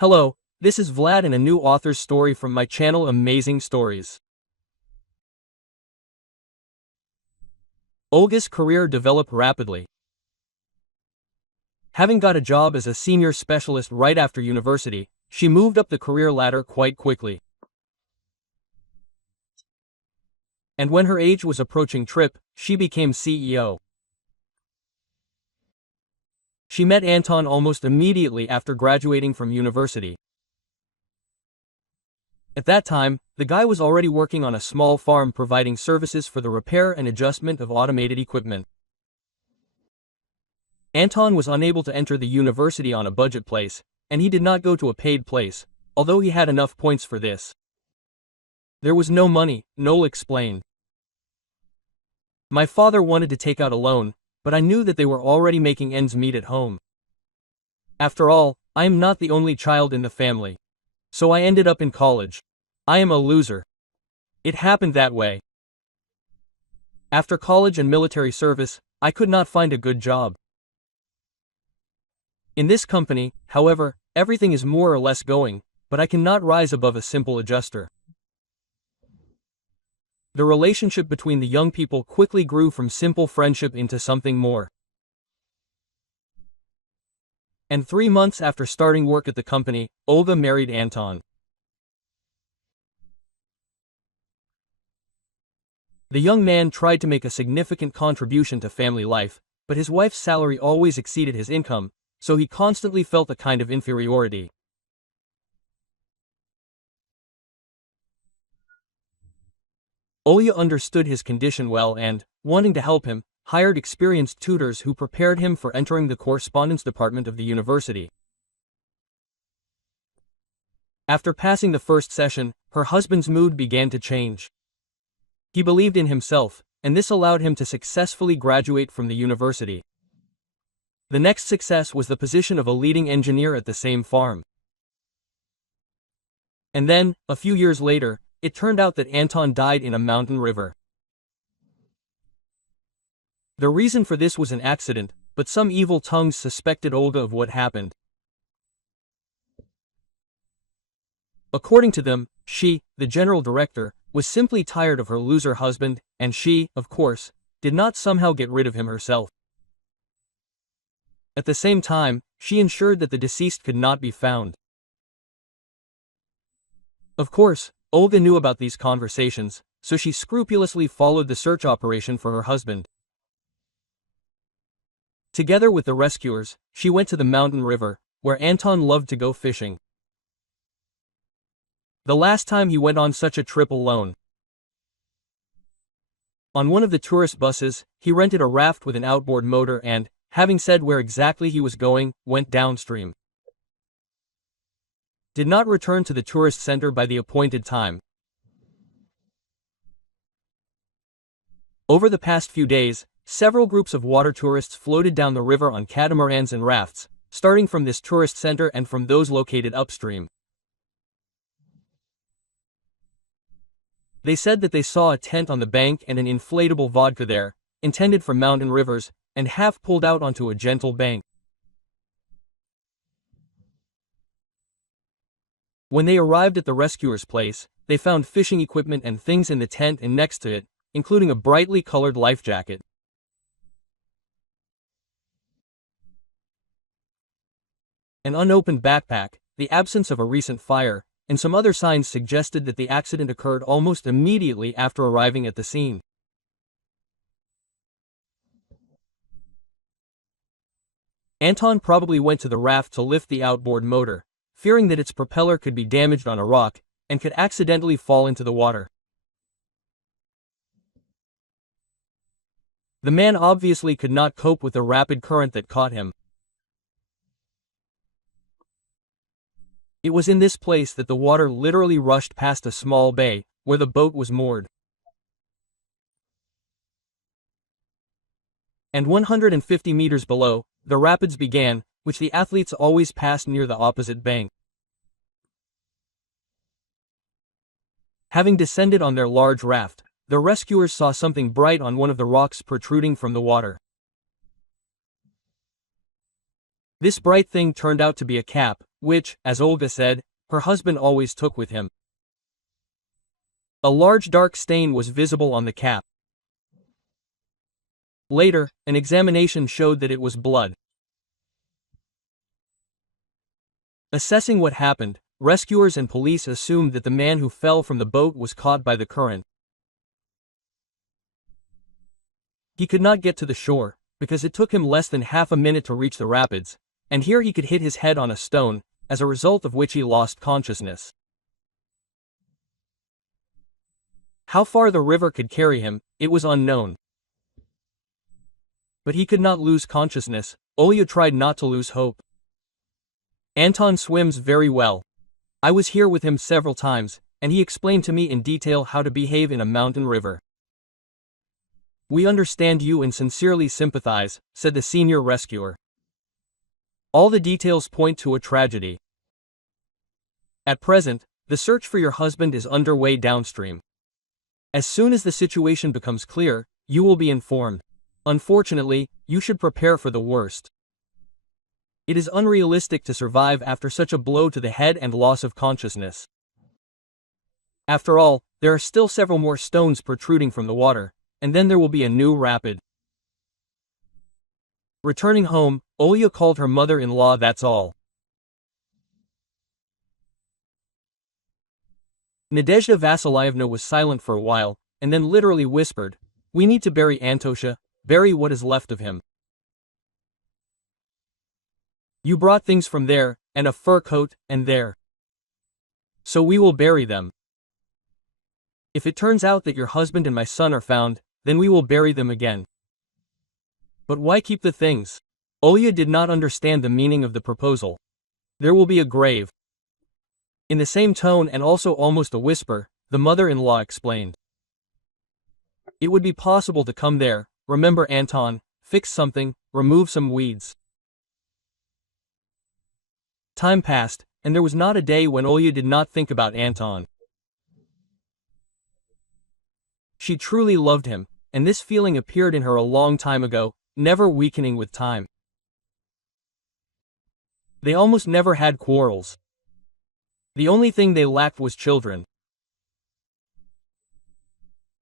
Hello, this is Vlad and a new author's story from my channel Amazing Stories. Olga's career developed rapidly. Having got a job as a senior specialist right after university, she moved up the career ladder quite quickly. And when her age was approaching trip, she became CEO. She met Anton almost immediately after graduating from university. At that time, the guy was already working on a small farm providing services for the repair and adjustment of automated equipment. Anton was unable to enter the university on a budget place, and he did not go to a paid place, although he had enough points for this. There was no money, Noel explained. My father wanted to take out a loan, but I knew that they were already making ends meet at home. After all, I am not the only child in the family. So I ended up in college. I am a loser. It happened that way. After college and military service, I could not find a good job. In this company, however, everything is more or less going, but I cannot rise above a simple adjuster. The relationship between the young people quickly grew from simple friendship into something more. And 3 months after starting work at the company, Olga married Anton. The young man tried to make a significant contribution to family life, but his wife's salary always exceeded his income, so he constantly felt a kind of inferiority. Olga understood his condition well and, wanting to help him, hired experienced tutors who prepared him for entering the correspondence department of the university. After passing the first session, her husband's mood began to change. He believed in himself, and this allowed him to successfully graduate from the university. The next success was the position of a leading engineer at the same farm. And then, a few years later, it turned out that Anton died in a mountain river. The reason for this was an accident, but some evil tongues suspected Olga of what happened. According to them, she, the general director, was simply tired of her loser husband, and she, of course, did not somehow get rid of him herself. At the same time, she ensured that the deceased could not be found. Of course, Olga knew about these conversations, so she scrupulously followed the search operation for her husband. Together with the rescuers, she went to the mountain river, where Anton loved to go fishing. The last time he went on such a trip alone. On one of the tourist buses, he rented a raft with an outboard motor and, having said where exactly he was going, went downstream. Did not return to the tourist center by the appointed time. Over the past few days, several groups of water tourists floated down the river on catamarans and rafts, starting from this tourist center and from those located upstream. They said that they saw a tent on the bank and an inflatable vodka there, intended for mountain rivers, and half pulled out onto a gentle bank. When they arrived at the rescuer's place, they found fishing equipment and things in the tent and next to it, including a brightly colored life jacket. An unopened backpack, the absence of a recent fire, and some other signs suggested that the accident occurred almost immediately after arriving at the scene. Anton probably went to the raft to lift the outboard motor, fearing that its propeller could be damaged on a rock, and could accidentally fall into the water. The man obviously could not cope with the rapid current that caught him. It was in this place that the water literally rushed past a small bay, where the boat was moored. And 150 meters below, the rapids began, which the athletes always passed near the opposite bank. Having descended on their large raft, the rescuers saw something bright on one of the rocks protruding from the water. This bright thing turned out to be a cap, which, as Olga said, her husband always took with him. A large dark stain was visible on the cap. Later, an examination showed that it was blood. Assessing what happened, rescuers and police assumed that the man who fell from the boat was caught by the current. He could not get to the shore, because it took him less than half a minute to reach the rapids, and here he could hit his head on a stone, as a result of which he lost consciousness. How far the river could carry him, it was unknown. But he could not lose consciousness. Olya tried not to lose hope. Anton swims very well. I was here with him several times, and he explained to me in detail how to behave in a mountain river. We understand you and sincerely sympathize, said the senior rescuer. All the details point to a tragedy. At present, the search for your husband is underway downstream. As soon as the situation becomes clear, you will be informed. Unfortunately, you should prepare for the worst. It is unrealistic to survive after such a blow to the head and loss of consciousness. After all, there are still several more stones protruding from the water, and then there will be a new rapid. Returning home, Olya called her mother-in-law. That's all. Nadezhda Vasilyevna was silent for a while, and then literally whispered, "We need to bury Antosha, bury what is left of him. You brought things from there, and a fur coat, and there. So we will bury them. If it turns out that your husband and my son are found, then we will bury them again. But why keep the things?" Olya did not understand the meaning of the proposal. "There will be a grave." In the same tone and also almost a whisper, the mother-in-law explained. It would be possible to come there, remember Anton, fix something, remove some weeds. Time passed, and there was not a day when Olya did not think about Anton. She truly loved him, and this feeling appeared in her a long time ago, never weakening with time. They almost never had quarrels. The only thing they lacked was children.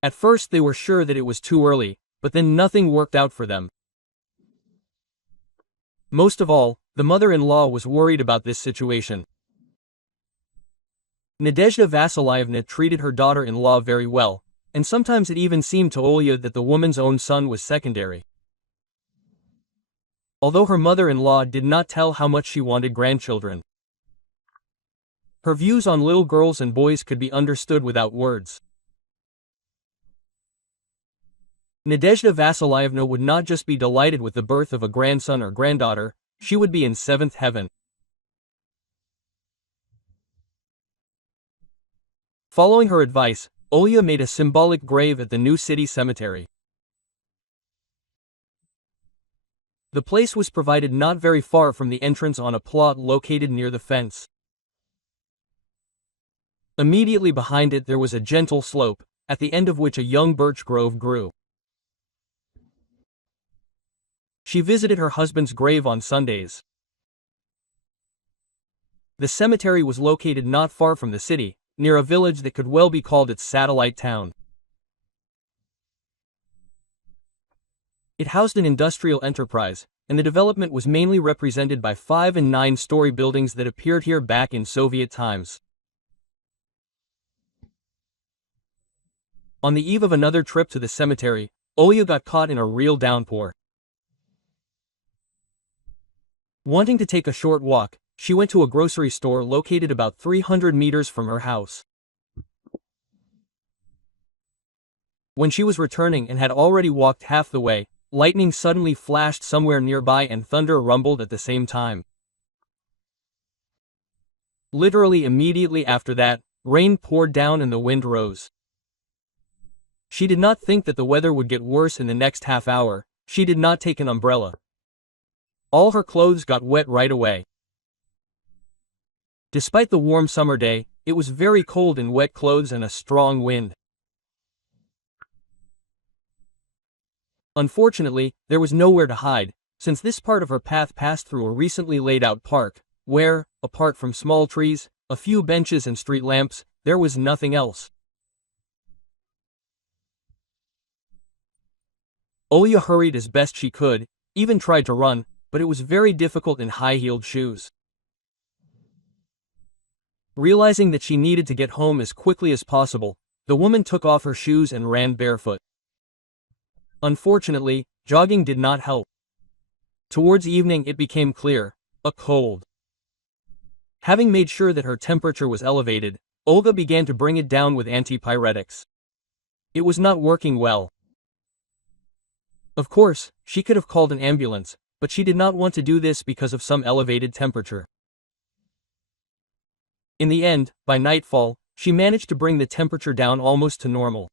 At first they were sure that it was too early, but then nothing worked out for them. Most of all, the mother-in-law was worried about this situation. Nadezhda Vasilyevna treated her daughter-in-law very well, and sometimes it even seemed to Olya that the woman's own son was secondary. Although her mother-in-law did not tell how much she wanted grandchildren. Her views on little girls and boys could be understood without words. Nadezhda Vasilyevna would not just be delighted with the birth of a grandson or granddaughter, she would be in seventh heaven. Following her advice, Olya made a symbolic grave at the new city cemetery. The place was provided not very far from the entrance on a plot located near the fence. Immediately behind it there was a gentle slope, at the end of which a young birch grove grew. She visited her husband's grave on Sundays. The cemetery was located not far from the city, near a village that could well be called its satellite town. It housed an industrial enterprise, and the development was mainly represented by 5- and 9-story buildings that appeared here back in Soviet times. On the eve of another trip to the cemetery, Olya got caught in a real downpour. Wanting to take a short walk, she went to a grocery store located about 300 meters from her house. When she was returning and had already walked half the way, lightning suddenly flashed somewhere nearby and thunder rumbled at the same time. Literally immediately after that, rain poured down and the wind rose. She did not think that the weather would get worse in the next half hour. She did not take an umbrella. All her clothes got wet right away. Despite the warm summer day, it was very cold in wet clothes and a strong wind. Unfortunately, there was nowhere to hide, since this part of her path passed through a recently laid out park, where, apart from small trees, a few benches and street lamps, there was nothing else. Olya hurried as best she could, even tried to run, but it was very difficult in high-heeled shoes. Realizing that she needed to get home as quickly as possible, the woman took off her shoes and ran barefoot. Unfortunately, jogging did not help. Towards evening it became clear, a cold. Having made sure that her temperature was elevated, Olga began to bring it down with antipyretics. It was not working well. Of course, she could have called an ambulance, but she did not want to do this because of some elevated temperature. In the end, by nightfall, she managed to bring the temperature down almost to normal.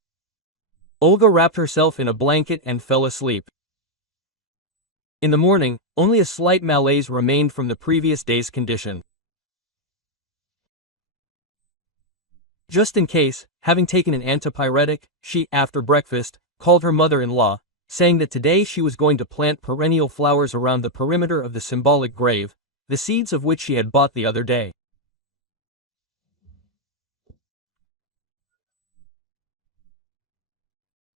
Olga wrapped herself in a blanket and fell asleep. In the morning, only a slight malaise remained from the previous day's condition. Just in case, having taken an antipyretic, she, after breakfast, called her mother-in-law, saying that today she was going to plant perennial flowers around the perimeter of the symbolic grave, the seeds of which she had bought the other day.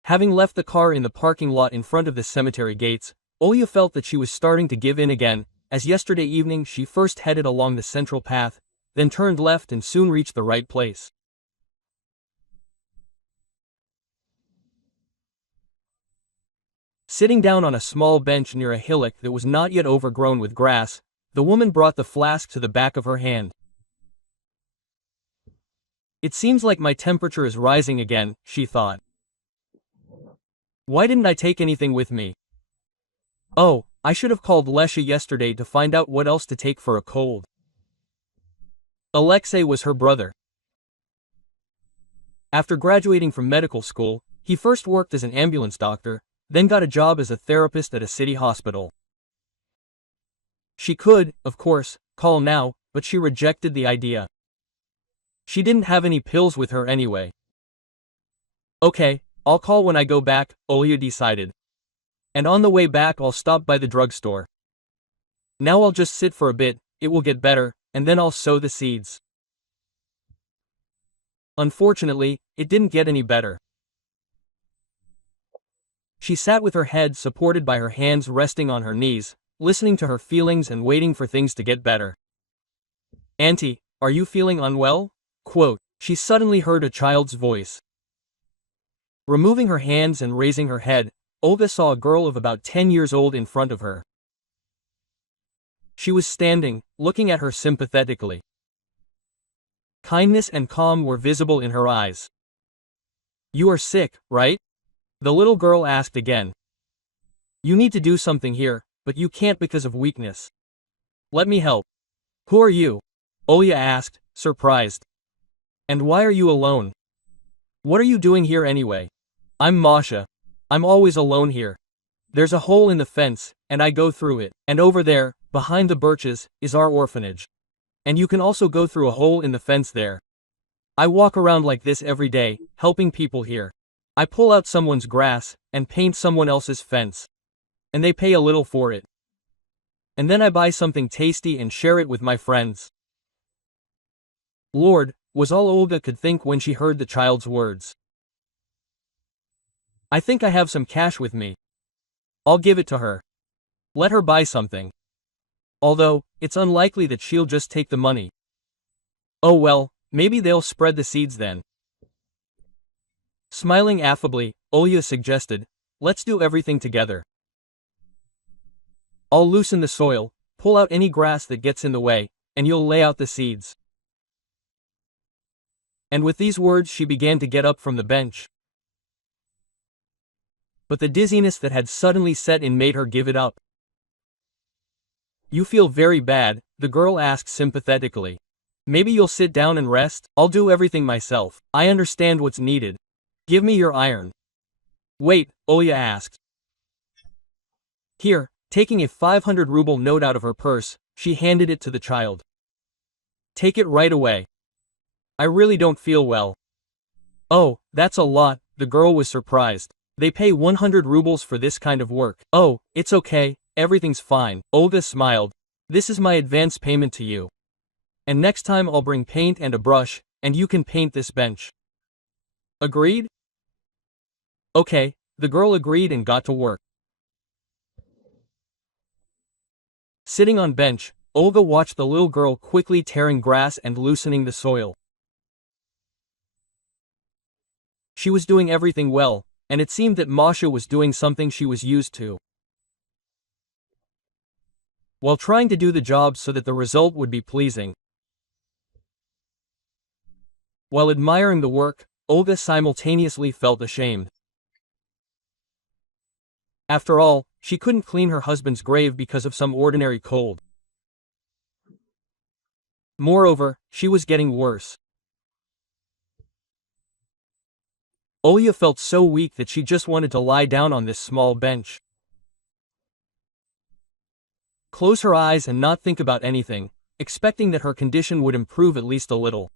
Having left the car in the parking lot in front of the cemetery gates, Olya felt that she was starting to give in again, as yesterday evening she first headed along the central path, then turned left and soon reached the right place. Sitting down on a small bench near a hillock that was not yet overgrown with grass, the woman brought the flask to the back of her hand. It seems like my temperature is rising again, she thought. Why didn't I take anything with me? Oh, I should have called Lesha yesterday to find out what else to take for a cold. Alexei was her brother. After graduating from medical school, he first worked as an ambulance doctor, then got a job as a therapist at a city hospital. She could, of course, call now, but she rejected the idea. She didn't have any pills with her anyway. Okay, I'll call when I go back, Olya decided. And on the way back I'll stop by the drugstore. Now I'll just sit for a bit, it will get better, and then I'll sow the seeds. Unfortunately, it didn't get any better. She sat with her head supported by her hands resting on her knees, listening to her feelings and waiting for things to get better. "Auntie, are you feeling unwell?" Quote, she suddenly heard a child's voice. Removing her hands and raising her head, Olga saw a girl of about 10 years old in front of her. She was standing, looking at her sympathetically. Kindness and calm were visible in her eyes. "You are sick, right?" the little girl asked again. "You need to do something here, but you can't because of weakness. Let me help." "Who are you?" Olya asked, surprised. "And why are you alone? What are you doing here anyway?" "I'm Masha. I'm always alone here. There's a hole in the fence, and I go through it, and over there, behind the birches, is our orphanage. And you can also go through a hole in the fence there. I walk around like this every day, helping people here. I pull out someone's grass, and paint someone else's fence. And they pay a little for it. And then I buy something tasty and share it with my friends." Lord, was all Olga could think when she heard the child's words. "I think I have some cash with me. I'll give it to her. Let her buy something. Although, it's unlikely that she'll just take the money. Oh well, maybe they'll spread the seeds then." Smiling affably, Olya suggested, "Let's do everything together. I'll loosen the soil, pull out any grass that gets in the way, and you'll lay out the seeds." And with these words she began to get up from the bench. But the dizziness that had suddenly set in made her give it up. "You feel very bad?" the girl asked sympathetically. "Maybe you'll sit down and rest? I'll do everything myself. I understand what's needed. Give me your iron." "Wait," Olya asked. Here, taking a 500 ruble note out of her purse, she handed it to the child. "Take it right away. I really don't feel well." "Oh, that's a lot," the girl was surprised. "They pay 100 rubles for this kind of work." "Oh, it's okay, everything's fine," Olga smiled. This is my advance payment to you. And next time I'll bring paint and a brush, and you can paint this bench. Agreed? Okay, the girl agreed and got to work. Sitting on bench, Olga watched the little girl quickly tearing grass and loosening the soil. She was doing everything well, and it seemed that Masha was doing something she was used to. While trying to do the job so that the result would be pleasing. While admiring the work, Olga simultaneously felt ashamed. After all, she couldn't clean her husband's grave because of some ordinary cold. Moreover, she was getting worse. Olga felt so weak that she just wanted to lie down on this small bench. Close her eyes and not think about anything, expecting that her condition would improve at least a little.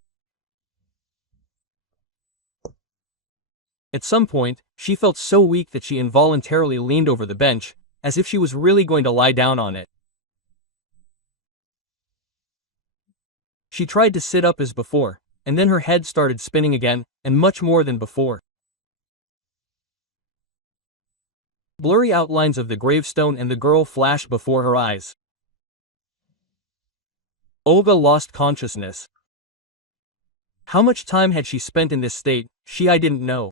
At some point, she felt so weak that she involuntarily leaned over the bench, as if she was really going to lie down on it. She tried to sit up as before, and then her head started spinning again, and much more than before. Blurry outlines of the gravestone and the girl flashed before her eyes. Olga lost consciousness. How much time had she spent in this state? I didn't know.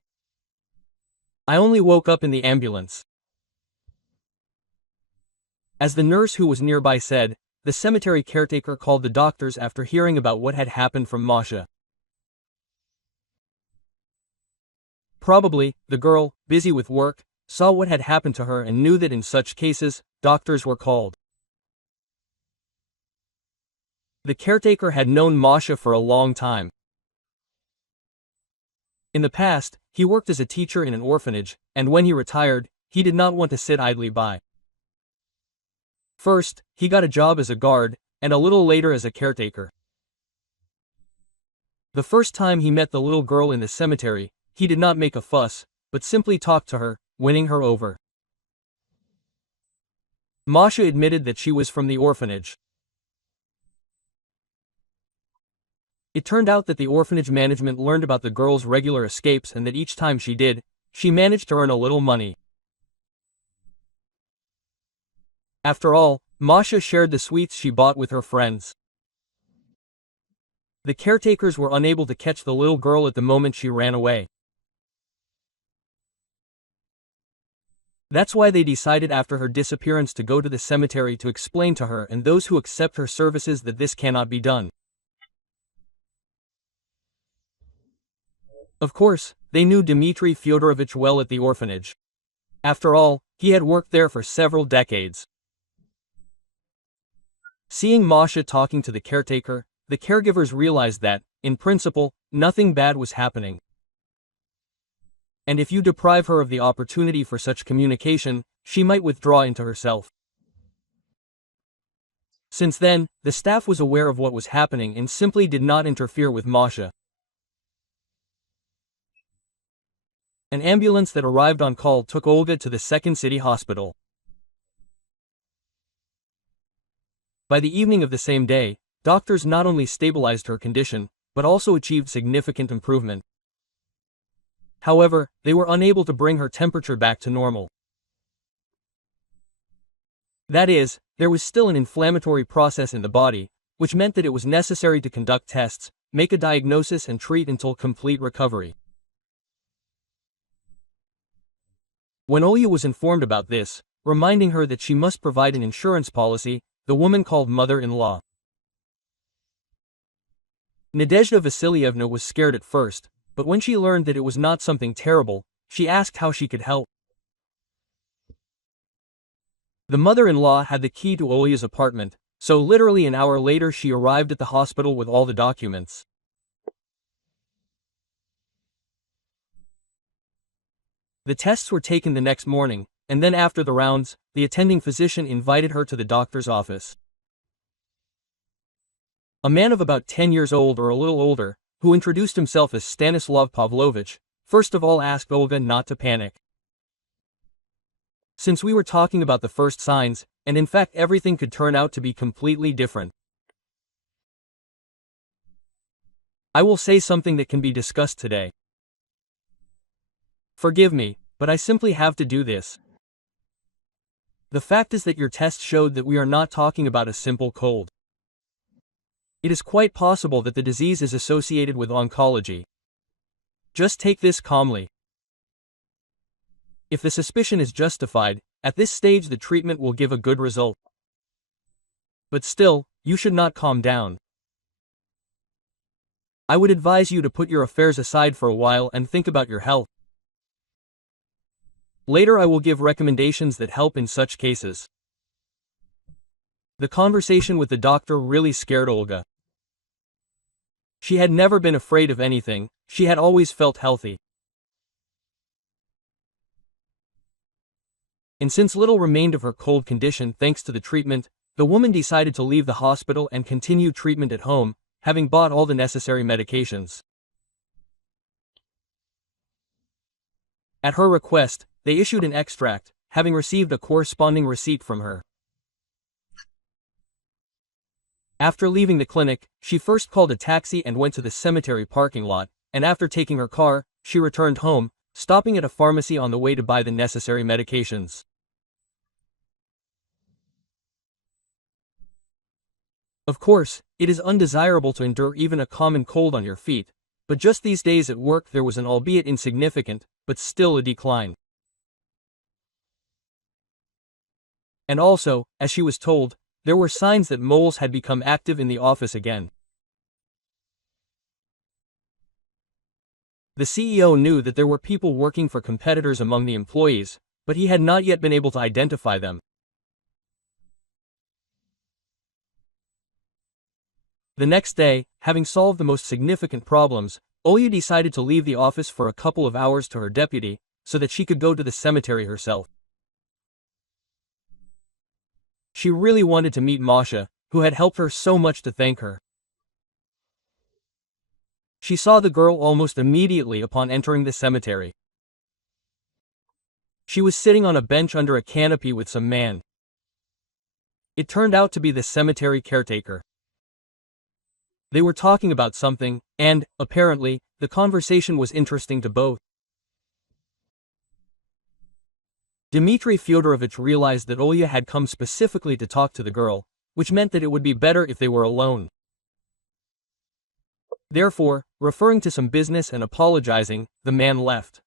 I only woke up in the ambulance. As the nurse who was nearby said, the cemetery caretaker called the doctors after hearing about what had happened from Masha. Probably, the girl, busy with work, saw what had happened to her and knew that in such cases, doctors were called. The caretaker had known Masha for a long time. In the past, he worked as a teacher in an orphanage, and when he retired, he did not want to sit idly by. First, he got a job as a guard, and a little later as a caretaker. The first time he met the little girl in the cemetery, he did not make a fuss, but simply talked to her, winning her over. Masha admitted that she was from the orphanage. It turned out that the orphanage management learned about the girl's regular escapes and that each time she did, she managed to earn a little money. After all, Masha shared the sweets she bought with her friends. The caretakers were unable to catch the little girl at the moment she ran away. That's why they decided after her disappearance to go to the cemetery to explain to her and those who accept her services that this cannot be done. Of course, they knew Dmitry Fyodorovich well at the orphanage. After all, he had worked there for several decades. Seeing Masha talking to the caretaker, the caregivers realized that, in principle, nothing bad was happening. And if you deprive her of the opportunity for such communication, she might withdraw into herself. Since then, the staff was aware of what was happening and simply did not interfere with Masha. An ambulance that arrived on call took Olga to the second city hospital. By the evening of the same day, doctors not only stabilized her condition, but also achieved significant improvement. However, they were unable to bring her temperature back to normal. That is, there was still an inflammatory process in the body, which meant that it was necessary to conduct tests, make a diagnosis and treat until complete recovery. When Olya was informed about this, reminding her that she must provide an insurance policy, the woman called mother-in-law. Nadezhda Vasilievna was scared at first, but when she learned that it was not something terrible, she asked how she could help. The mother-in-law had the key to Olya's apartment, so literally an hour later she arrived at the hospital with all the documents. The tests were taken the next morning, and then after the rounds, the attending physician invited her to the doctor's office. A man of about 10 years old or a little older, who introduced himself as Stanislav Pavlovich, first of all asked Olga not to panic. since we were talking about the first signs, and in fact everything could turn out to be completely different. I will say something that can be discussed today. Forgive me, but I simply have to do this. The fact is that your test showed that we are not talking about a simple cold. It is quite possible that the disease is associated with oncology. Just take this calmly. If the suspicion is justified, at this stage the treatment will give a good result. But still, you should not calm down. I would advise you to put your affairs aside for a while and think about your health. Later I will give recommendations that help in such cases. The conversation with the doctor really scared Olga. She had never been afraid of anything, she had always felt healthy. And since little remained of her cold condition thanks to the treatment, the woman decided to leave the hospital and continue treatment at home, having bought all the necessary medications. At her request, they issued an extract, having received a corresponding receipt from her. After leaving the clinic, she first called a taxi and went to the cemetery parking lot, and after taking her car, she returned home, stopping at a pharmacy on the way to buy the necessary medications. Of course, it is undesirable to endure even a common cold on your feet, but just these days at work there was an albeit insignificant, but still a decline. And also, as she was told, there were signs that moles had become active in the office again. The CEO knew that there were people working for competitors among the employees, but he had not yet been able to identify them. The next day, having solved the most significant problems, Olya decided to leave the office for a couple of hours to her deputy, so that she could go to the cemetery herself. She really wanted to meet Masha, who had helped her so much, to thank her. She saw the girl almost immediately upon entering the cemetery. She was sitting on a bench under a canopy with some man. It turned out to be the cemetery caretaker. They were talking about something, and, apparently, the conversation was interesting to both. Dmitry Fyodorovich realized that Olya had come specifically to talk to the girl, which meant that it would be better if they were alone. Therefore, referring to some business and apologizing, the man left.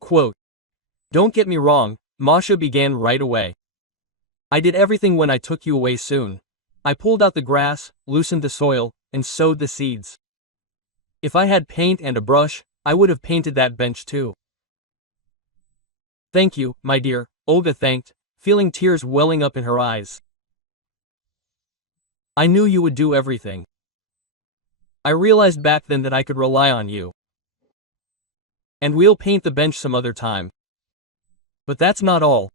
Quote, "Don't get me wrong," Masha began right away. "I did everything when I took you away soon. I pulled out the grass, loosened the soil, and sowed the seeds. If I had paint and a brush, I would have painted that bench too." "Thank you, my dear," Olga thanked, feeling tears welling up in her eyes. "I knew you would do everything. I realized back then that I could rely on you. And we'll paint the bench some other time. But that's not all.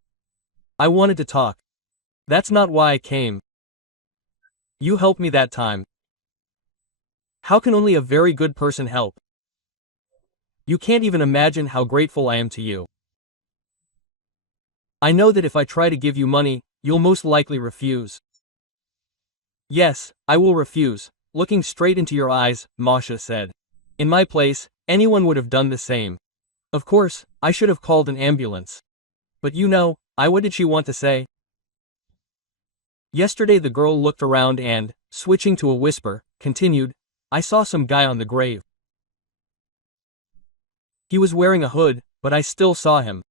I wanted to talk. That's not why I came. You helped me that time. How can only a very good person help? You can't even imagine how grateful I am to you. I know that if I try to give you money, you'll most likely refuse." "Yes, I will refuse," looking straight into your eyes, Masha said. "In my place, anyone would have done the same. Of course, I should have called an ambulance. But you know, what did she want to say?" Yesterday the girl looked around and, switching to a whisper, continued, "I saw some guy on the grave. He was wearing a hood, but I still saw him.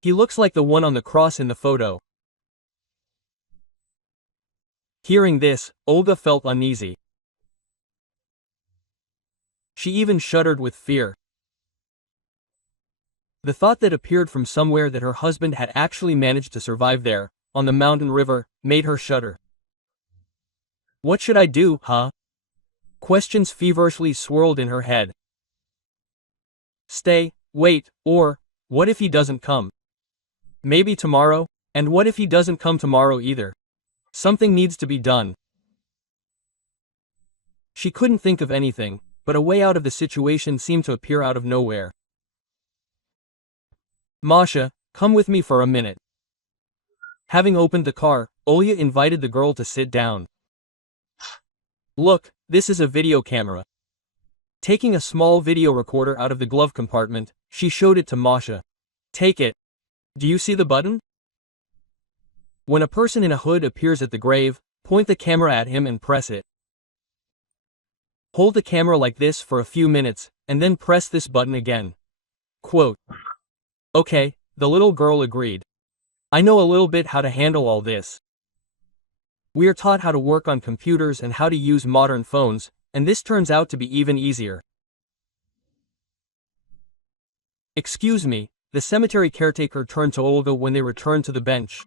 He looks like the one on the cross in the photo." Hearing this, Olga felt uneasy. She even shuddered with fear. The thought that appeared from somewhere that her husband had actually managed to survive there, on the mountain river, made her shudder. What should I do, huh? Questions feverishly swirled in her head. Stay, wait, or, what if he doesn't come? Maybe tomorrow? And what if he doesn't come tomorrow either? Something needs to be done. She couldn't think of anything, but a way out of the situation seemed to appear out of nowhere. "Masha, come with me for a minute. Having opened the car, Olga invited the girl to sit down. Look, this is a video camera. Taking a small video recorder out of the glove compartment, she showed it to Masha. Take it. Do you see the button? When a person in a hood appears at the grave, point the camera at him and press it. Hold the camera like this for a few minutes, and then press this button again. Quote. Okay, the little girl agreed. I know a little bit how to handle all this. We are taught how to work on computers and how to use modern phones, and this turns out to be even easier. Excuse me, the cemetery caretaker turned to Olga when they returned to the bench.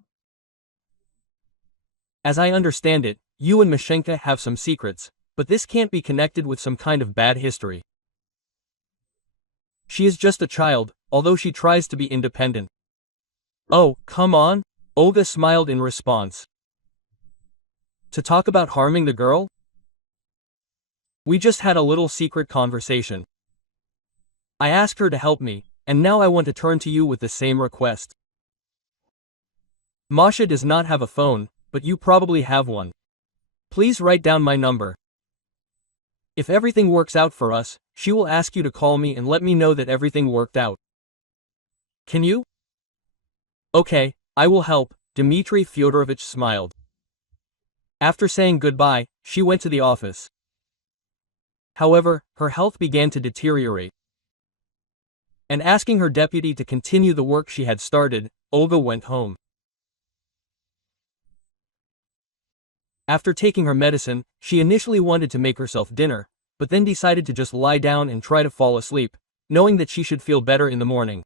As I understand it, you and Mashenka have some secrets, but this can't be connected with some kind of bad history. She is just a child, although she tries to be independent. Oh, come on? Olga smiled in response. To talk about harming the girl? We just had a little secret conversation. I asked her to help me, and now I want to turn to you with the same request. Masha does not have a phone, but you probably have one. Please write down my number. If everything works out for us, she will ask you to call me and let me know that everything worked out. Can you? Okay, I will help, Dmitry Fyodorovich smiled. After saying goodbye, she went to the office. However, her health began to deteriorate. And asking her deputy to continue the work she had started, Olga went home. After taking her medicine, she initially wanted to make herself dinner, but then decided to just lie down and try to fall asleep, knowing that she should feel better in the morning.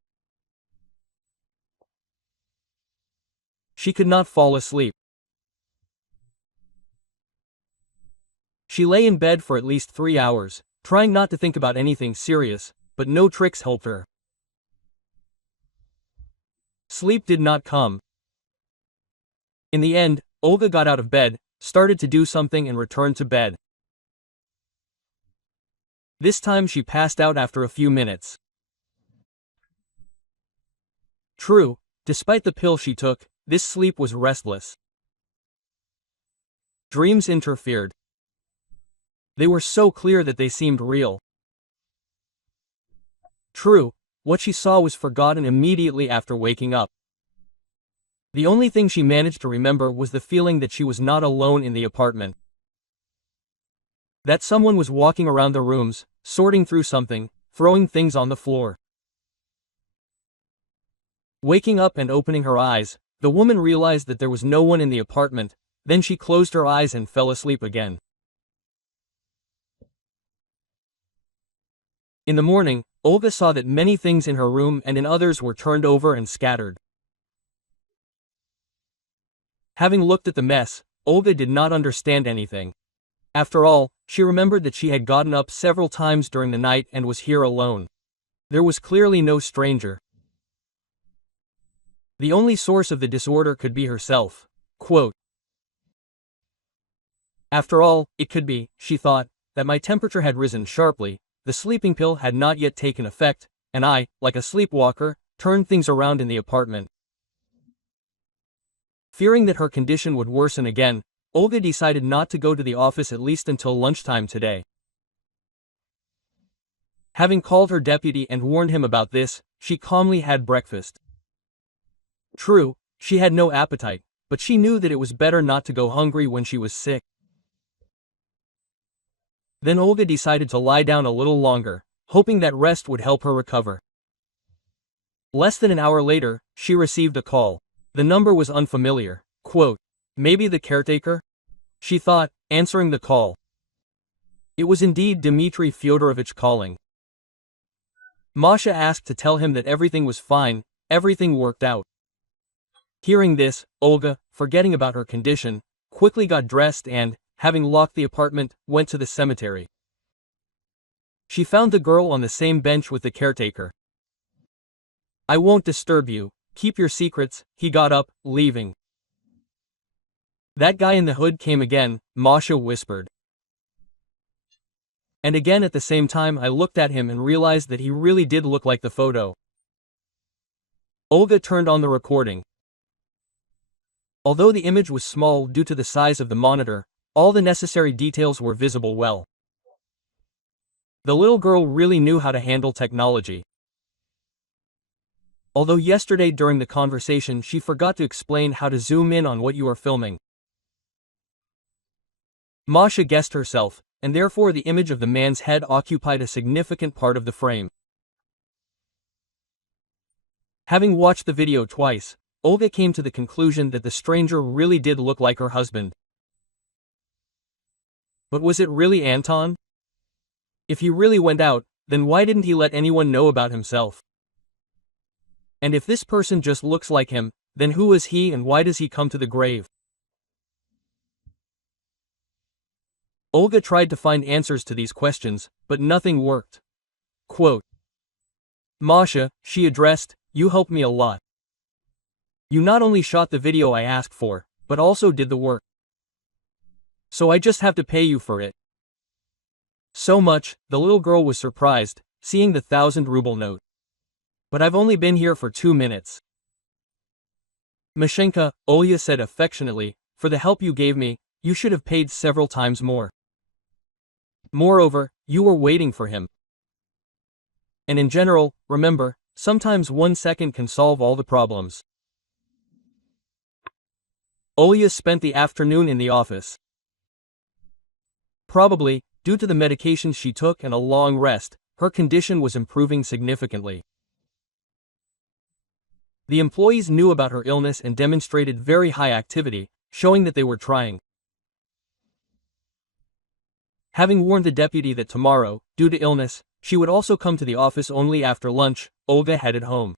She could not fall asleep. She lay in bed for at least 3 hours, trying not to think about anything serious, but no tricks helped her. Sleep did not come. In the end, Olga got out of bed, started to do something and returned to bed. This time she passed out after a few minutes. True, despite the pill she took, this sleep was restless. Dreams interfered. They were so clear that they seemed real. True, what she saw was forgotten immediately after waking up. The only thing she managed to remember was the feeling that she was not alone in the apartment. That someone was walking around the rooms, sorting through something, throwing things on the floor. Waking up and opening her eyes, the woman realized that there was no one in the apartment, then she closed her eyes and fell asleep again. In the morning, Olga saw that many things in her room and in others were turned over and scattered. Having looked at the mess, Olga did not understand anything. After all, she remembered that she had gotten up several times during the night and was here alone. There was clearly no stranger. The only source of the disorder could be herself. Quote. After all, it could be, she thought, that my temperature had risen sharply, the sleeping pill had not yet taken effect, and I, like a sleepwalker, turned things around in the apartment. Fearing that her condition would worsen again, Olga decided not to go to the office at least until lunchtime today. Having called her deputy and warned him about this, she calmly had breakfast. True, she had no appetite, but she knew that it was better not to go hungry when she was sick. Then Olga decided to lie down a little longer, hoping that rest would help her recover. Less than an hour later, she received a call. The number was unfamiliar. Quote, maybe the caretaker? She thought, answering the call. It was indeed Dmitry Fyodorovich calling. Masha asked to tell him that everything was fine, everything worked out. Hearing this, Olga, forgetting about her condition, quickly got dressed and, having locked the apartment, went to the cemetery. She found the girl on the same bench with the caretaker. I won't disturb you, keep your secrets, he got up, leaving. That guy in the hood came again, Masha whispered. And again at the same time I looked at him and realized that he really did look like the photo. Olga turned on the recording. Although the image was small due to the size of the monitor, all the necessary details were visible well. The little girl really knew how to handle technology. Although yesterday during the conversation she forgot to explain how to zoom in on what you are filming. Masha guessed herself, and therefore the image of the man's head occupied a significant part of the frame. Having watched the video twice, Olga came to the conclusion that the stranger really did look like her husband. But was it really Anton? If he really went out, then why didn't he let anyone know about himself? And if this person just looks like him, then who is he and why does he come to the grave? Olga tried to find answers to these questions, but nothing worked. Quote, Masha, she addressed, you helped me a lot. You not only shot the video I asked for, but also did the work. So I just have to pay you for it. So much, the little girl was surprised, seeing the 1,000-ruble note. But I've only been here for 2 minutes. Mashenka, Olya said affectionately, for the help you gave me, you should have paid several times more. Moreover, you were waiting for him. And in general, remember, sometimes 1 second can solve all the problems. Olya spent the afternoon in the office. Probably, due to the medications she took and a long rest, her condition was improving significantly. The employees knew about her illness and demonstrated very high activity, showing that they were trying. Having warned the deputy that tomorrow, due to illness, she would also come to the office only after lunch, Olga headed home.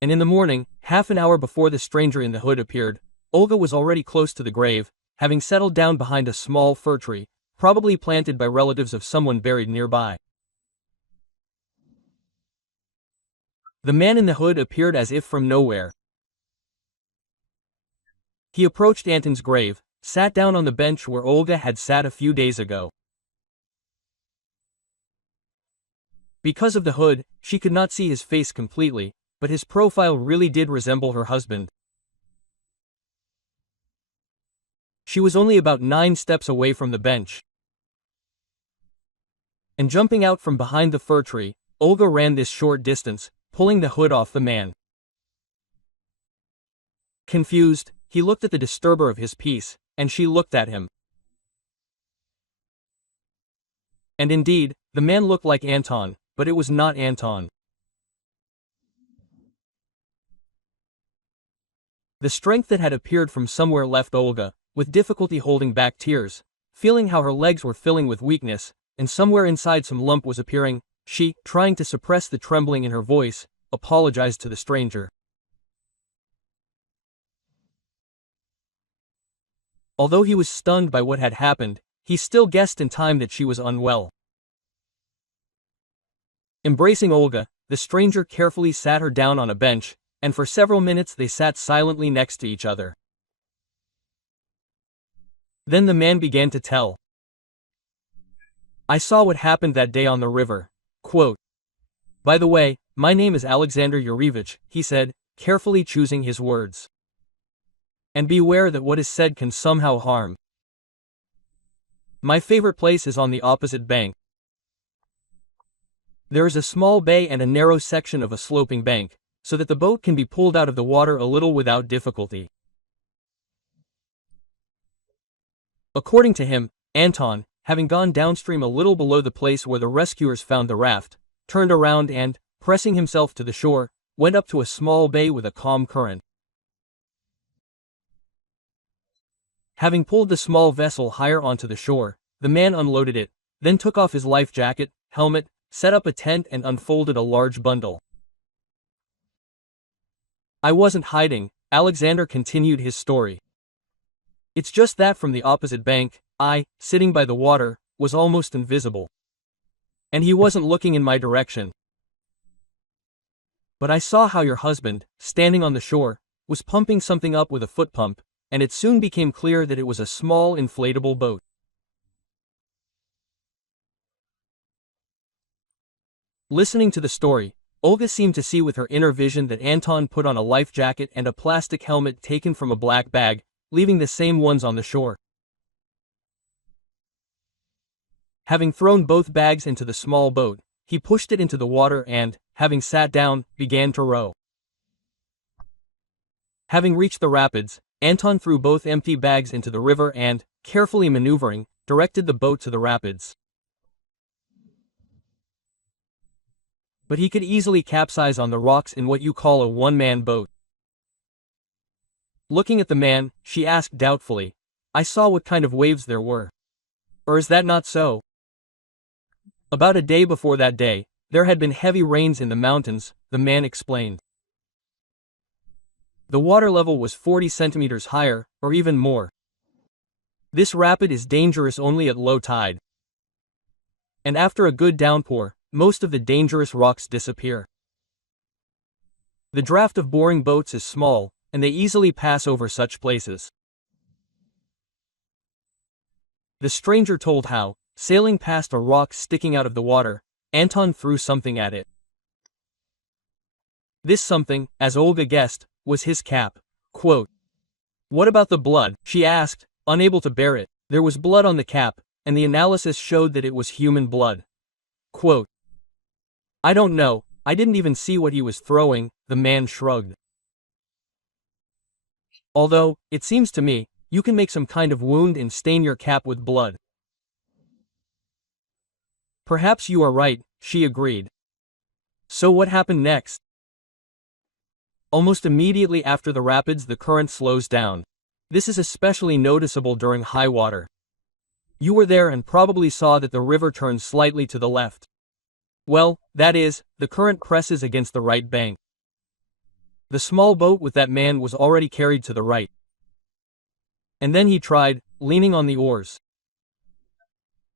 And in the morning, half an hour before the stranger in the hood appeared, Olga was already close to the grave, having settled down behind a small fir tree, probably planted by relatives of someone buried nearby. The man in the hood appeared as if from nowhere. He approached Anton's grave, sat down on the bench where Olga had sat a few days ago. Because of the hood, she could not see his face completely, but his profile really did resemble her husband. She was only about 9 steps away from the bench. And jumping out from behind the fir tree, Olga ran this short distance, pulling the hood off the man. Confused, he looked at the disturber of his peace, and she looked at him. And indeed, the man looked like Anton, but it was not Anton. The strength that had appeared from somewhere left Olga, with difficulty holding back tears, feeling how her legs were filling with weakness, and somewhere inside some lump was appearing. She, trying to suppress the trembling in her voice, apologized to the stranger. Although he was stunned by what had happened, he still guessed in time that she was unwell. Embracing Olga, the stranger carefully sat her down on a bench, and for several minutes they sat silently next to each other. Then the man began to tell. I saw what happened that day on the river. Quote, By the way, my name is Alexander Yurievich, he said, carefully choosing his words. And beware that what is said can somehow harm. My favorite place is on the opposite bank. There is a small bay and a narrow section of a sloping bank, so that the boat can be pulled out of the water a little without difficulty. According to him, Anton, having gone downstream a little below the place where the rescuers found the raft, turned around and, pressing himself to the shore, went up to a small bay with a calm current. Having pulled the small vessel higher onto the shore, the man unloaded it, then took off his life jacket, helmet, set up a tent and unfolded a large bundle. I wasn't hiding, Alexander continued his story. It's just that from the opposite bank, I, sitting by the water, was almost invisible. And he wasn't looking in my direction. But I saw how your husband, standing on the shore, was pumping something up with a foot pump, and it soon became clear that it was a small inflatable boat. Listening to the story, Olga seemed to see with her inner vision that Anton put on a life jacket and a plastic helmet taken from a black bag, leaving the same ones on the shore. Having thrown both bags into the small boat, he pushed it into the water and, having sat down, began to row. Having reached the rapids, Anton threw both empty bags into the river and, carefully maneuvering, directed the boat to the rapids. But he could easily capsize on the rocks in what you call a one-man boat. Looking at the man, she asked doubtfully, "I saw what kind of waves there were. Or is that not so?" About a day before that day, there had been heavy rains in the mountains, the man explained. The water level was 40 centimeters higher, or even more. This rapid is dangerous only at low tide. And after a good downpour, most of the dangerous rocks disappear. The draft of boring boats is small, and they easily pass over such places. The stranger told how, sailing past a rock sticking out of the water, Anton threw something at it. This something, as Olga guessed, was his cap. Quote, "What about the blood?" she asked, unable to bear it. There was blood on the cap, and the analysis showed that it was human blood. Quote, "I don't know, I didn't even see what he was throwing," the man shrugged. "Although, it seems to me, you can make some kind of wound and stain your cap with blood." "Perhaps you are right," she agreed. So what happened next? Almost immediately after the rapids, the current slows down. This is especially noticeable during high water. You were there and probably saw that the river turns slightly to the left. Well, that is, the current presses against the right bank. The small boat with that man was already carried to the right. And then he tried, leaning on the oars.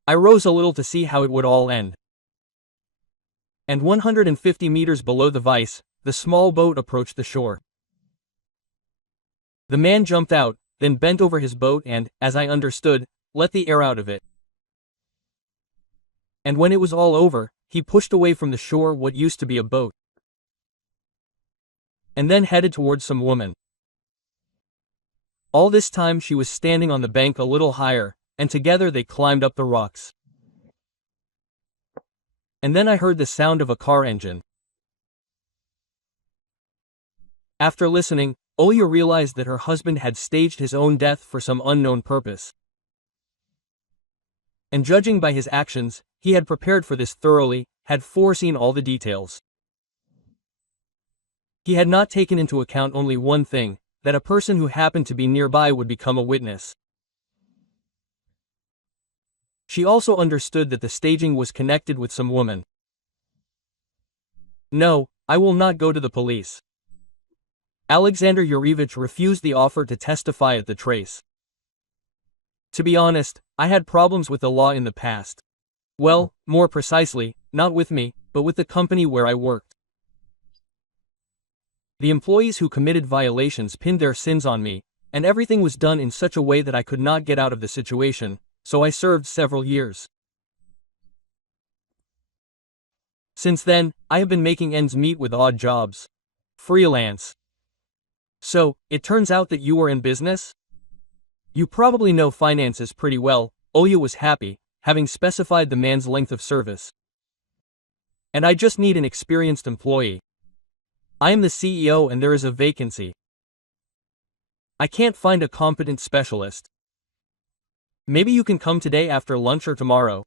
I rose a little to see how it would all end. And 150 meters below the vice, the small boat approached the shore. The man jumped out, then bent over his boat and, as I understood, let the air out of it. And when it was all over, he pushed away from the shore what used to be a boat. And then headed towards some woman. All this time she was standing on the bank a little higher, and together they climbed up the rocks. And then I heard the sound of a car engine. After listening, Olya realized that her husband had staged his own death for some unknown purpose. And judging by his actions, he had prepared for this thoroughly, had foreseen all the details. He had not taken into account only one thing, that a person who happened to be nearby would become a witness. She also understood that the staging was connected with some woman. "No, I will not go to the police." Alexander Yurievich refused the offer to testify at the trace. "To be honest, I had problems with the law in the past. Well, more precisely, not with me, but with the company where I worked. The employees who committed violations pinned their sins on me, and everything was done in such a way that I could not get out of the situation, so I served several years. Since then, I have been making ends meet with odd jobs. Freelance. So, it turns out that you were in business? You probably know finances pretty well." Olya was happy, having specified the man's length of service. "And I just need an experienced employee. I am the CEO and there is a vacancy. I can't find a competent specialist. Maybe you can come today after lunch or tomorrow."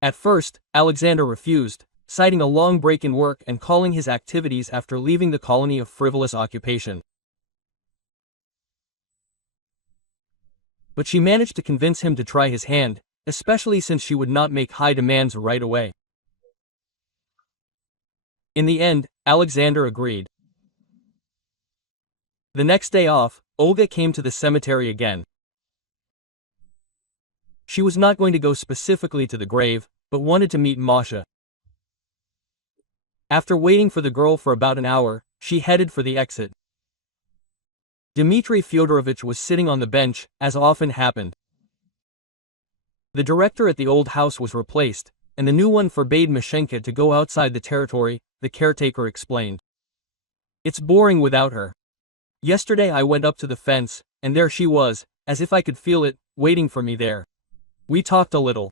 At first, Alexander refused, citing a long break in work and calling his activities after leaving the colony a frivolous occupation. But she managed to convince him to try his hand, especially since she would not make high demands right away. In the end, Alexander agreed. The next day off, Olga came to the cemetery again. She was not going to go specifically to the grave, but wanted to meet Masha. After waiting for the girl for about an hour, she headed for the exit. Dmitry Fyodorovich was sitting on the bench, as often happened. The director at the old house was replaced, and the new one forbade Mashenka to go outside the territory, the caretaker explained. It's boring without her. Yesterday I went up to the fence, and there she was, as if I could feel it, waiting for me there. We talked a little.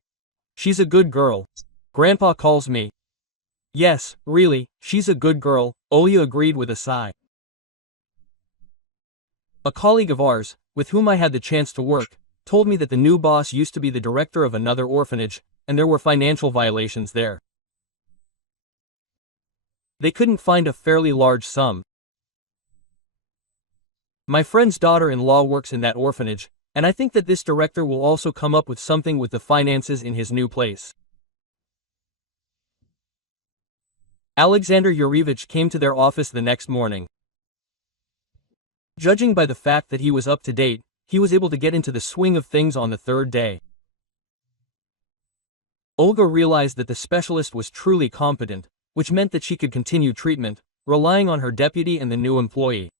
She's a good girl. Grandpa calls me. Yes, really, she's a good girl, Olya agreed with a sigh. A colleague of ours, with whom I had the chance to work, told me that the new boss used to be the director of another orphanage, and there were financial violations there. They couldn't find a fairly large sum. My friend's daughter-in-law works in that orphanage, and I think that this director will also come up with something with the finances in his new place. Alexander Yurievich came to their office the next morning. Judging by the fact that he was up to date, he was able to get into the swing of things on the third day. Olga realized that the specialist was truly competent, which meant that she could continue treatment, relying on her deputy and the new employee.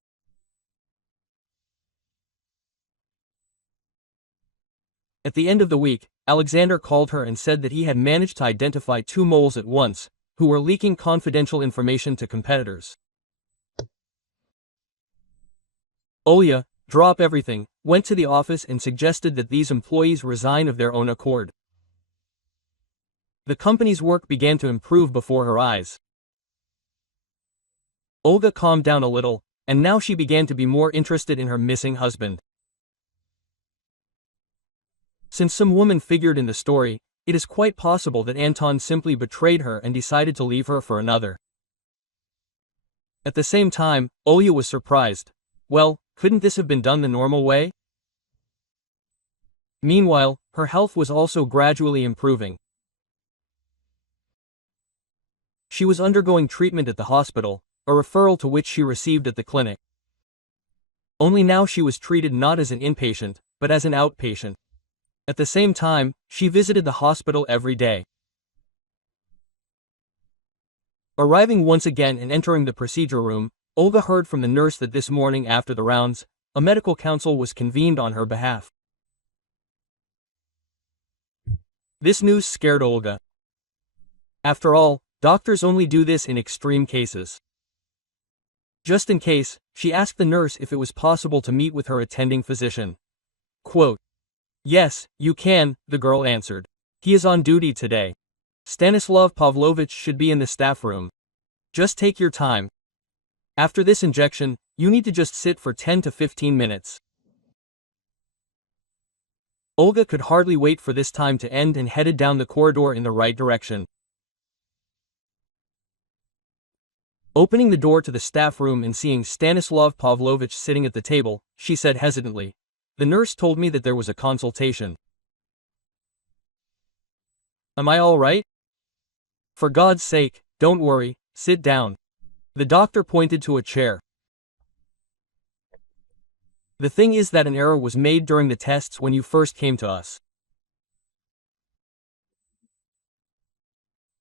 At the end of the week, Alexander called her and said that he had managed to identify 2 moles at once, who were leaking confidential information to competitors. Olya, drop everything, went to the office and suggested that these employees resign of their own accord. The company's work began to improve before her eyes. Olga calmed down a little, and now she began to be more interested in her missing husband. Since some woman figured in the story, it is quite possible that Anton simply betrayed her and decided to leave her for another. At the same time, Olya was surprised. Well, couldn't this have been done the normal way? Meanwhile, her health was also gradually improving. She was undergoing treatment at the hospital, a referral to which she received at the clinic. Only now she was treated not as an inpatient, but as an outpatient. At the same time, she visited the hospital every day. Arriving once again and entering the procedure room, Olga heard from the nurse that this morning after the rounds, a medical council was convened on her behalf. This news scared Olga. After all, doctors only do this in extreme cases. Just in case, she asked the nurse if it was possible to meet with her attending physician. Quote, "Yes, you can," the girl answered. "He is on duty today. Stanislav Pavlovich should be in the staff room. Just take your time. After this injection, you need to just sit for 10 to 15 minutes." Olga could hardly wait for this time to end and headed down the corridor in the right direction. Opening the door to the staff room and seeing Stanislav Pavlovich sitting at the table, she said hesitantly, "The nurse told me that there was a consultation. Am I all right?" "For God's sake, don't worry, sit down." The doctor pointed to a chair. "The thing is that an error was made during the tests when you first came to us.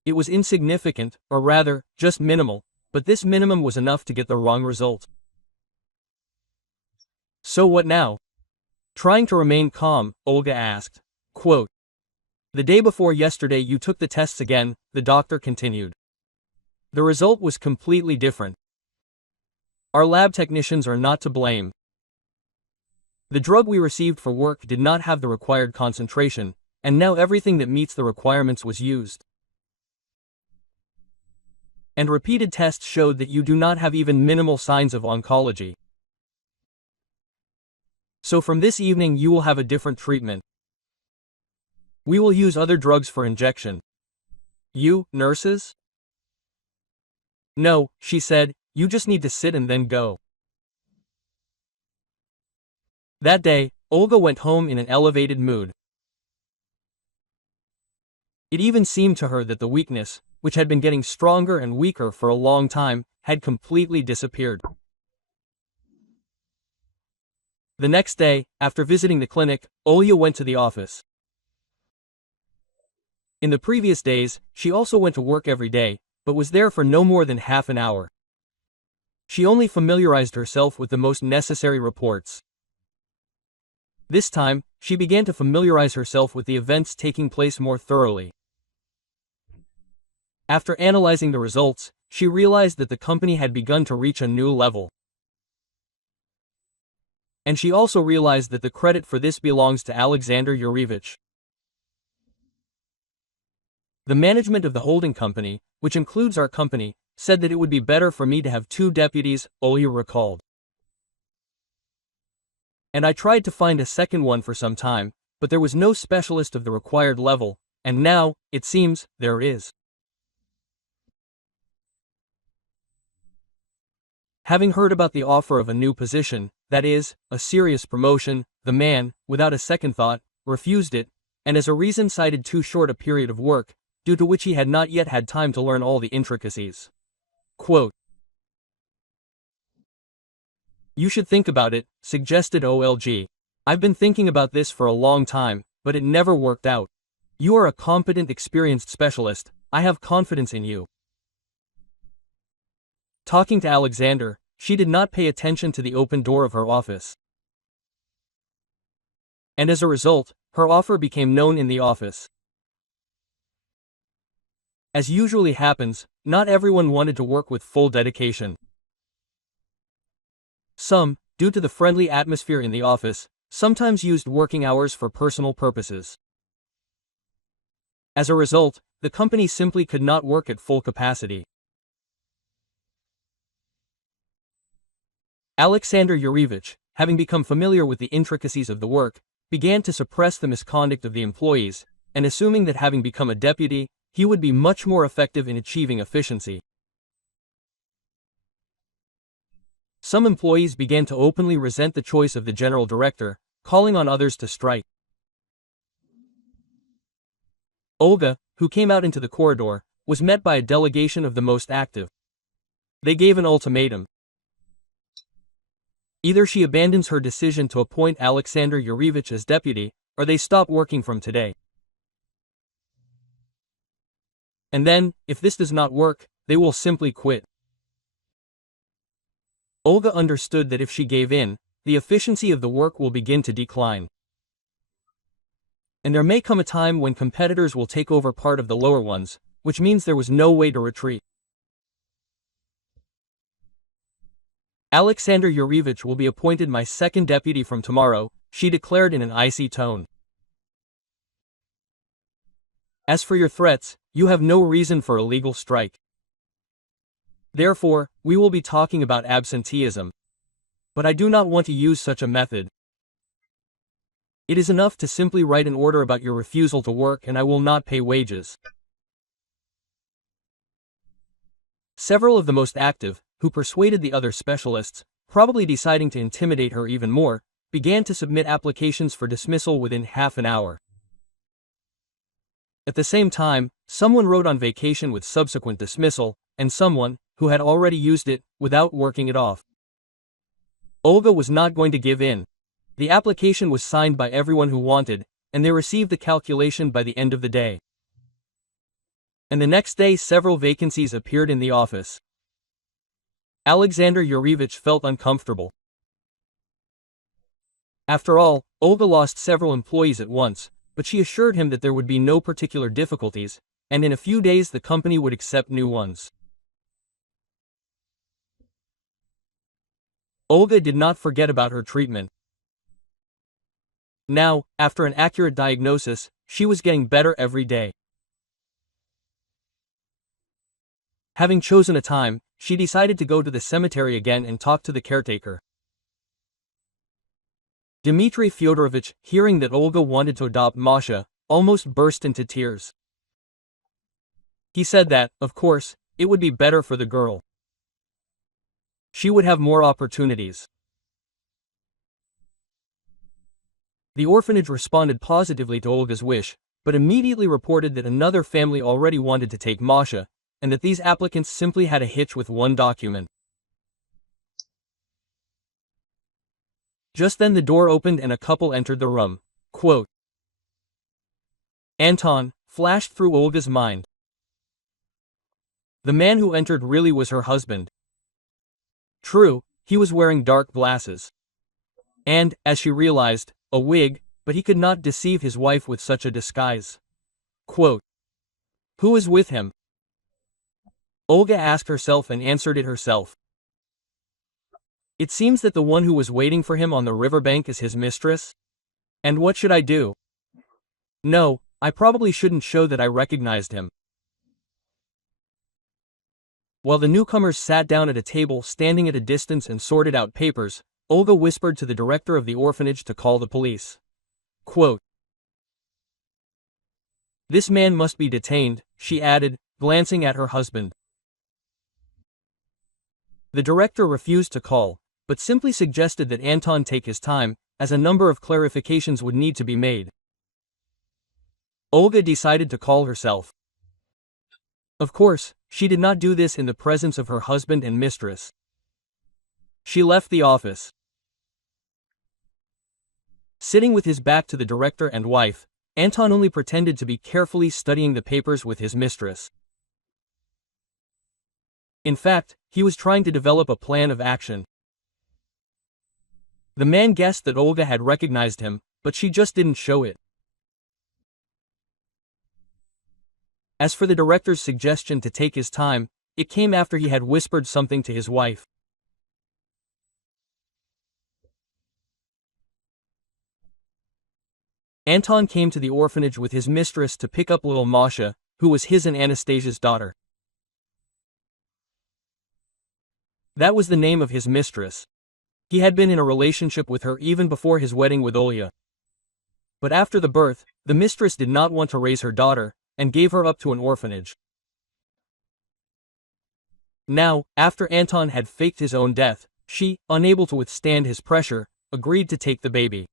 It was insignificant, or rather, just minimal, but this minimum was enough to get the wrong result." "So what now?" Trying to remain calm, Olga asked. Quote, "The day before yesterday you took the tests again," the doctor continued. "The result was completely different. Our lab technicians are not to blame. The drug we received for work did not have the required concentration, and now everything that meets the requirements was used. And repeated tests showed that you do not have even minimal signs of oncology. So from this evening you will have a different treatment. We will use other drugs for injection." "You, nurses?" "No," she said, "you just need to sit and then go." That day, Olga went home in an elevated mood. It even seemed to her that the weakness, which had been getting stronger and weaker for a long time, had completely disappeared. The next day, after visiting the clinic, Olya went to the office. In the previous days, she also went to work every day, but was there for no more than half an hour. She only familiarized herself with the most necessary reports. This time, she began to familiarize herself with the events taking place more thoroughly. After analyzing the results, she realized that the company had begun to reach a new level. And she also realized that the credit for this belongs to Alexander Yurevich. The management of the holding company, which includes our company, said that it would be better for me to have 2 deputies, Olya recalled. And I tried to find a second one for some time, but there was no specialist of the required level, and now, it seems, there is. Having heard about the offer of a new position, that is, a serious promotion, the man, without a second thought, refused it, and as a reason cited too short a period of work, due to which he had not yet had time to learn all the intricacies. Quote, "You should think about it," suggested OLG. "I've been thinking about this for a long time, but it never worked out. You are a competent, experienced specialist. I have confidence in you." Talking to Alexander, she did not pay attention to the open door of her office. And as a result, her offer became known in the office. As usually happens, not everyone wanted to work with full dedication. Some, due to the friendly atmosphere in the office, sometimes used working hours for personal purposes. As a result, the company simply could not work at full capacity. Alexander Yurevich, having become familiar with the intricacies of the work, began to suppress the misconduct of the employees, and assuming that having become a deputy, he would be much more effective in achieving efficiency. Some employees began to openly resent the choice of the general director, calling on others to strike. Olga, who came out into the corridor, was met by a delegation of the most active. They gave an ultimatum. Either she abandons her decision to appoint Alexander Yurevich as deputy, or they stop working from today. And then, if this does not work, they will simply quit. Olga understood that if she gave in, the efficiency of the work will begin to decline. And there may come a time when competitors will take over part of the lower ones, which means there was no way to retreat. "Alexander Yurevich will be appointed my second deputy from tomorrow," she declared in an icy tone. "As for your threats, you have no reason for a legal strike. Therefore, we will be talking about absenteeism. But I do not want to use such a method. It is enough to simply write an order about your refusal to work and I will not pay wages." Several of the most active, who persuaded the other specialists, probably deciding to intimidate her even more, began to submit applications for dismissal within half an hour. At the same time, someone wrote on vacation with subsequent dismissal, and someone, who had already used it, without working it off. Olga was not going to give in. The application was signed by everyone who wanted, and they received the calculation by the end of the day. And the next day several vacancies appeared in the office. Alexander Yurevich felt uncomfortable. After all, Olga lost several employees at once, but she assured him that there would be no particular difficulties, and in a few days the company would accept new ones. Olga did not forget about her treatment. Now, after an accurate diagnosis, she was getting better every day. Having chosen a time, she decided to go to the cemetery again and talk to the caretaker. Dmitry Fyodorovich, hearing that Olga wanted to adopt Masha, almost burst into tears. He said that, of course, it would be better for the girl. She would have more opportunities. The orphanage responded positively to Olga's wish, but immediately reported that another family already wanted to take Masha, and that these applicants simply had a hitch with one document. Just then the door opened and a couple entered the room. Quote, Anton, flashed through Olga's mind. The man who entered really was her husband. True, he was wearing dark glasses. And, as she realized, a wig, but he could not deceive his wife with such a disguise. Quote, Who is with him? Olga asked herself and answered it herself. It seems that the one who was waiting for him on the riverbank is his mistress? And what should I do? No, I probably shouldn't show that I recognized him. While the newcomers sat down at a table standing at a distance and sorted out papers, Olga whispered to the director of the orphanage to call the police. Quote, "This man must be detained," she added, glancing at her husband. The director refused to call, but simply suggested that Anton take his time, as a number of clarifications would need to be made. Olga decided to call herself. Of course, she did not do this in the presence of her husband and mistress. She left the office. Sitting with his back to the director and wife, Anton only pretended to be carefully studying the papers with his mistress. In fact, he was trying to develop a plan of action. The man guessed that Olga had recognized him, but she just didn't show it. As for the director's suggestion to take his time, it came after he had whispered something to his wife. Anton came to the orphanage with his mistress to pick up little Masha, who was his and Anastasia's daughter. That was the name of his mistress. He had been in a relationship with her even before his wedding with Olya. But after the birth, the mistress did not want to raise her daughter, and gave her up to an orphanage. Now, after Anton had faked his own death, she, unable to withstand his pressure, agreed to take the baby.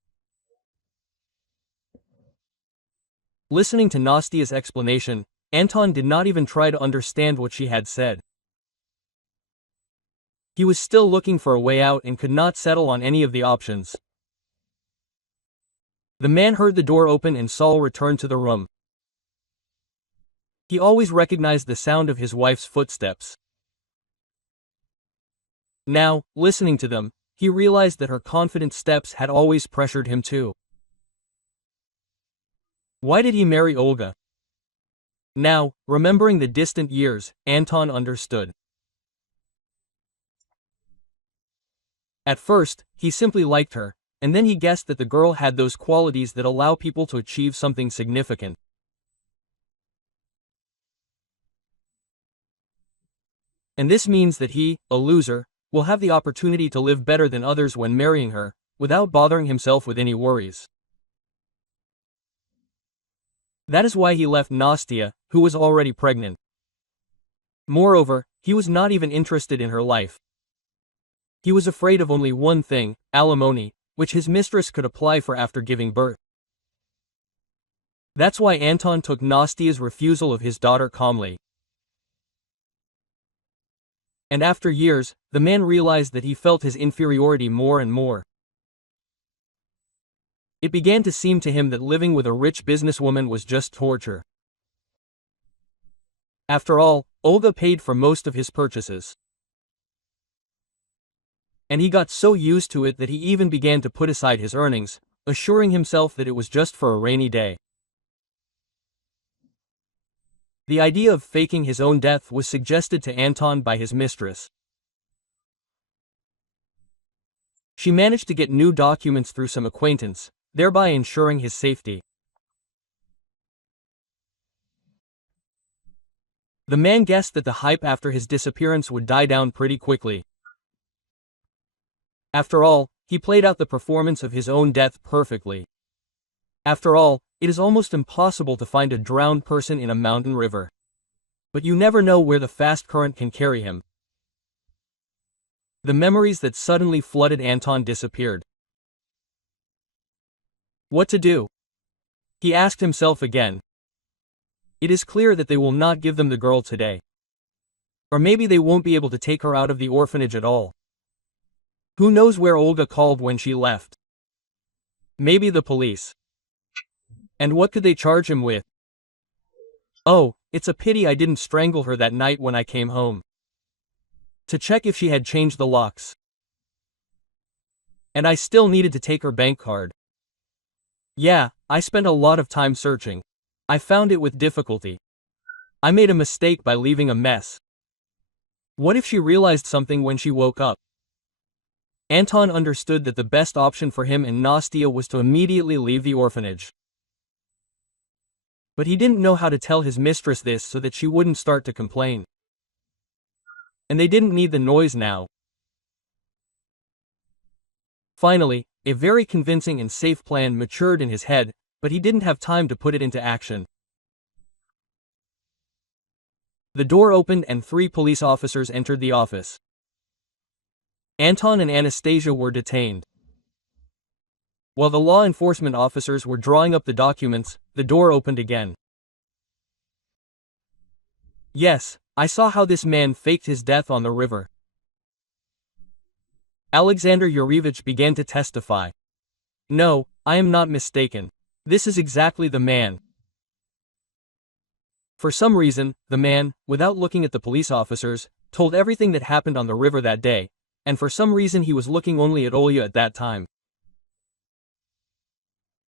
Listening to Nastia's explanation, Anton did not even try to understand what she had said. He was still looking for a way out and could not settle on any of the options. The man heard the door open and Saul returned to the room. He always recognized the sound of his wife's footsteps. Now, listening to them, he realized that her confident steps had always pressured him too. Why did he marry Olga? Now, remembering the distant years, Anton understood. At first, he simply liked her, and then he guessed that the girl had those qualities that allow people to achieve something significant. And this means that he, a loser, will have the opportunity to live better than others when marrying her, without bothering himself with any worries. That is why he left Nastia, who was already pregnant. Moreover, he was not even interested in her life. He was afraid of only one thing, alimony, which his mistress could apply for after giving birth. That's why Anton took Nastia's refusal of his daughter calmly. And after years, the man realized that he felt his inferiority more and more. It began to seem to him that living with a rich businesswoman was just torture. After all, Olga paid for most of his purchases. And he got so used to it that he even began to put aside his earnings, assuring himself that it was just for a rainy day. The idea of faking his own death was suggested to Anton by his mistress. She managed to get new documents through some acquaintance, thereby ensuring his safety. The man guessed that the hype after his disappearance would die down pretty quickly. After all, he played out the performance of his own death perfectly. After all, it is almost impossible to find a drowned person in a mountain river. But you never know where the fast current can carry him. The memories that suddenly flooded Anton disappeared. What to do? He asked himself again. It is clear that they will not give them the girl today. Or maybe they won't be able to take her out of the orphanage at all. Who knows where Olga called when she left? Maybe the police. And what could they charge him with? Oh, it's a pity I didn't strangle her that night when I came home. To check if she had changed the locks. And I still needed to take her bank card. Yeah, I spent a lot of time searching. I found it with difficulty. I made a mistake by leaving a mess. What if she realized something when she woke up? Anton understood that the best option for him and Nastia was to immediately leave the orphanage. But he didn't know how to tell his mistress this so that she wouldn't start to complain. And they didn't need the noise now. Finally, a very convincing and safe plan matured in his head, but he didn't have time to put it into action. The door opened and 3 police officers entered the office. Anton and Anastasia were detained. While the law enforcement officers were drawing up the documents, the door opened again. Yes, I saw how this man faked his death on the river. Alexander Yurievich began to testify. No, I am not mistaken. This is exactly the man. For some reason, the man, without looking at the police officers, told everything that happened on the river that day, and for some reason he was looking only at Olya at that time.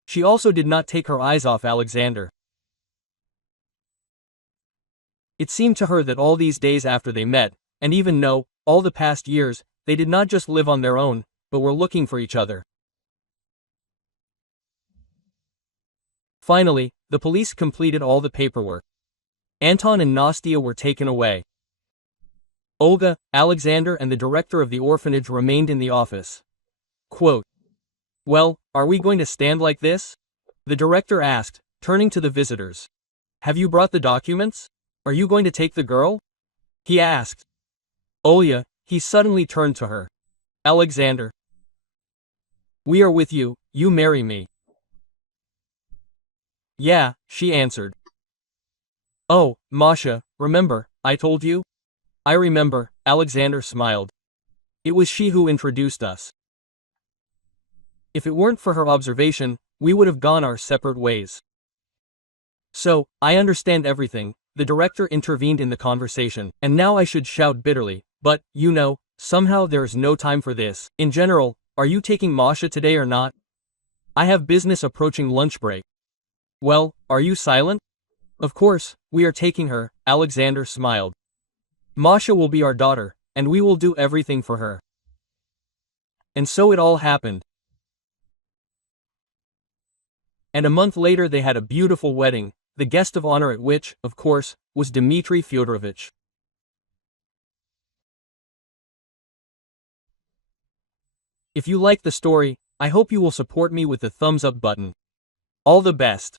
She also did not take her eyes off Alexander. It seemed to her that all these days after they met, and even all the past years, they did not just live on their own, but were looking for each other. Finally, the police completed all the paperwork. Anton and Nastia were taken away. Olga, Alexander and the director of the orphanage remained in the office. Quote, "Well, are we going to stand like this?" the director asked, turning to the visitors. "Have you brought the documents? Are you going to take the girl?" he asked. Olya, he suddenly turned to her. "Alexander. We are with you, you marry me." "Yeah," she answered. "Oh, Masha, remember, I told you?" "I remember," Alexander smiled. "It was she who introduced us. If it weren't for her observation, we would have gone our separate ways." "So, I understand everything," the director intervened in the conversation, "and now I should shout bitterly, but, somehow there is no time for this. In general, are you taking Masha today or not? I have business approaching lunch break." "Well, are you silent?" "Of course, we are taking her," Alexander smiled. "Masha will be our daughter, and we will do everything for her." And so it all happened. And a month later they had a beautiful wedding, the guest of honor at which, of course, was Dmitry Fyodorovich. If you liked the story, I hope you will support me with the thumbs up button. All the best.